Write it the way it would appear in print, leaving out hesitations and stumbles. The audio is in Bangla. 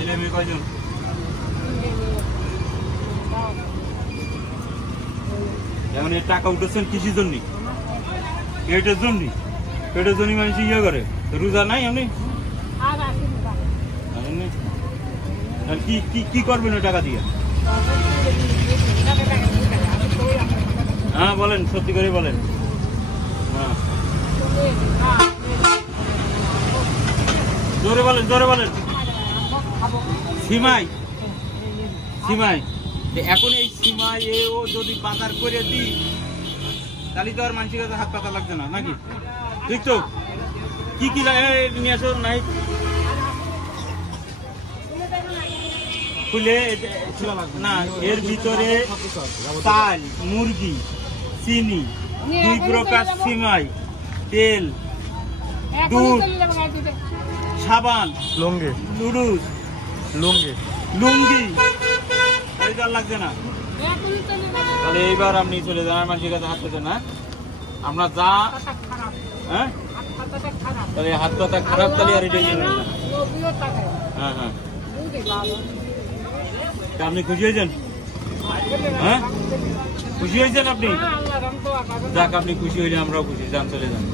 ছেলে মেয়ে কয়জন? এখন এই টাকা উঠেছেন কিসের জন্য? পেটের জন্য? পেটের জন্য মানুষ ইয়ে করে, রোজা নাই এমনি? কি কি কি করবেন ওই টাকা দিয়ে? হ্যাঁ বলেন, সত্যি করে বলেন। হ্যাঁ জোরে বলেন, জোরে বলেন। সিমাই, সিমাই এখন এই সিমাই ও যদি বাজার করে দিই তাহলে তো আর মানুষের কাছে হাত পাতা লাগছে না নাকি? ঠিক তো? কি কি নিয়ে আসো নাই খুলে না, এর ভিতরে চাল, মুরগি, চিনি, 2 প্রকার সিমাই, তেল, দুধ, সাবান, লুঙ্গি, নুডলস, লুঙ্গি, লুঙ্গি আর লাগছে না। তাহলে এইবার আপনি চলে যান, মানুষের কাছে হাত পেতেন না। আমরা যা হ্যাঁ তাহলে হাত পাতা খারাপ, তাহলে আর এটাই হ্যাঁ হ্যাঁ। আপনি খুশি হয়েছেন? হ্যাঁ খুশি হয়েছেন আপনি? যাক, আপনি খুশি হইলে আমরাও খুশি। যান, চলে যান।